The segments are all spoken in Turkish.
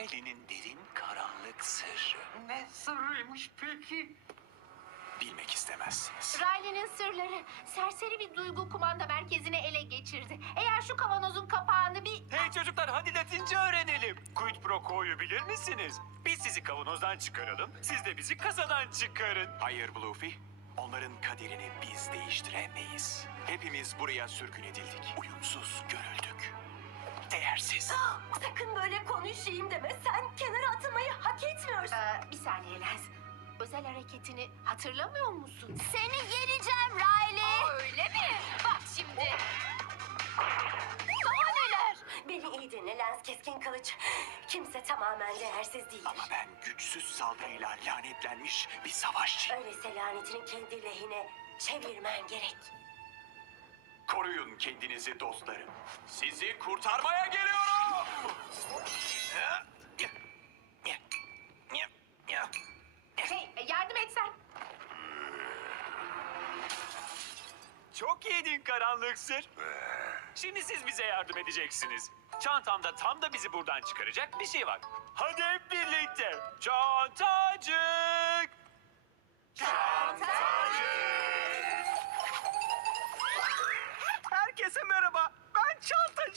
Riley'nin derin karanlık sırrı. Ne sırrıymış peki? Bilmek istemezsiniz. Riley'nin sırları serseri bir duygu kumanda merkezini ele geçirdi. Eğer şu kavanozun kapağını bir... Hey çocuklar hadi Latince öğrenelim. Quid pro quo'yu bilir misiniz? Biz sizi kavanozdan çıkaralım, siz de bizi kasadan çıkarın. Hayır Bluffy, onların kaderini biz değiştiremeyiz. Hepimiz buraya sürgün edildik. Uyumsuz görüldük. Değersiz. Sakın böyle konuşayım deme. Sen kenara atılmayı hak etmiyorsun. Ee, bir saniye Lens. Özel hareketini hatırlamıyor musun? Seni yeneceğim Riley. öyle mi? Bak şimdi. Daha neler? Beni iyi dinle Lens Keskin Kılıç. Kimse tamamen değersiz değil. Ama ben güçsüz saldırıyla lanetlenmiş bir savaşçıyım. Öyleyse lanetini kendi lehine çevirmen gerek. Koruyun kendinizi dostlarım. Sizi kurtarmaya geliyorum. Hey, yardım etsen. Çok yedin karanlık sır. Şimdi siz bize yardım edeceksiniz. Çantamda tam da bizi buradan çıkaracak bir şey var. Hadi hep birlikte. Çantacık.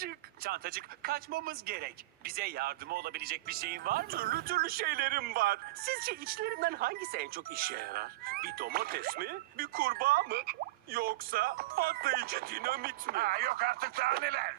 Çantacık. Çantacık kaçmamız gerek. Bize yardımı olabilecek bir şeyin var mı? Türlü türlü şeylerim var. Sizce içlerinden hangisi en çok işe yarar? Bir domates mi? Bir kurbağa mı? Yoksa patlayıcı dinamit mi? Ha, yok artık daha neler.